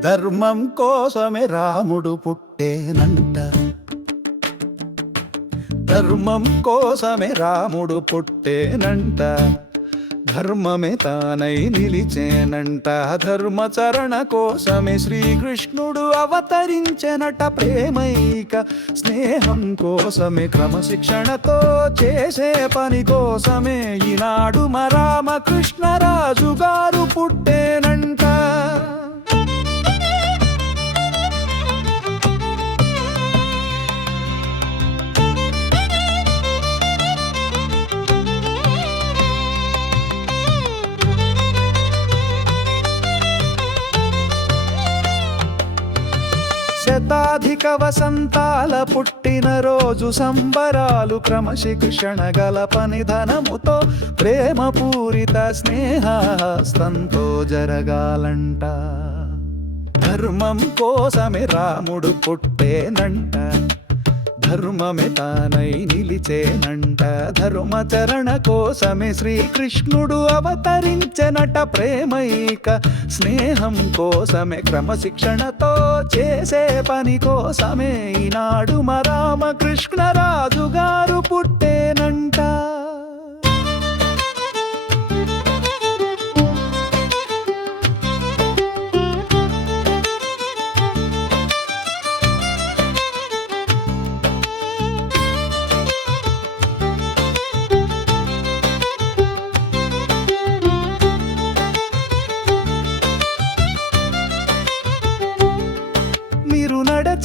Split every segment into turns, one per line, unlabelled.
ధర్మం కోసమే రాముడు పుట్టేనంట. ధర్మం కోసమే రాముడు పుట్టేనంట. ధర్మమే తానై నిలిచేనంట. ధర్మచరణ కోసమే శ్రీకృష్ణుడు అవతరించెనట ప్రేమైక. స్నేహం కోసమే క్రమశిక్షణతో చేసే పని కోసమే ఈనాడు మరామకృష్ణ శతాధిక వసంతాల పుట్టిన రోజు సంబరాలు క్రమశిక్షణ గల పనిధనముతో ప్రేమ పూరిత స్నేహస్తంతో జరగాలంట. ధర్మం కోసమే రాముడు పుట్టేనంట ధర్మమే తానై నిలిచేనంట ధర్మచరణ కోసమే శ్రీకృష్ణుడు అవతరించెనట ప్రేమైక స్నేహం కోసమే క్రమశిక్షణతో చేసే పని కోసమే ఈనాడు మా రామకృష్ణరాజు గారు పుట్టేనంట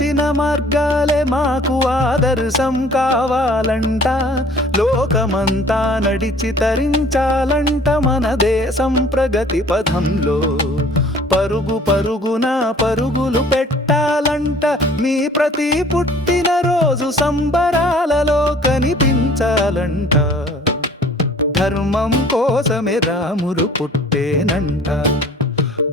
తెలిసిన మార్గాలే మాకు ఆదర్శం కావాలంట. లోకమంతా నడిచి తరించాలంట మన దేశం ప్రగతి పథంలో. పరుగు పరుగున పరుగులు పెట్టాలంట మీ ప్రతి పుట్టిన రోజు సంబరాలలో కనిపించాలంట. ధర్మం కోసమే రాముడు పుట్టేనంట.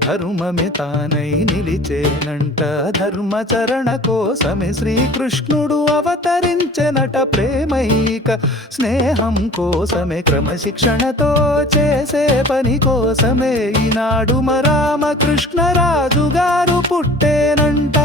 ధర్మమే తానై నిలిచేనంట. ధర్మచరణ కోసమే శ్రీకృష్ణుడు అవతరించెనట ప్రేమైక. స్నేహం కోసమే క్రమశిక్షణతో చేసే పని కోసమే ఈనాడు మా రామకృష్ణరాజు గారు పుట్టేనంట.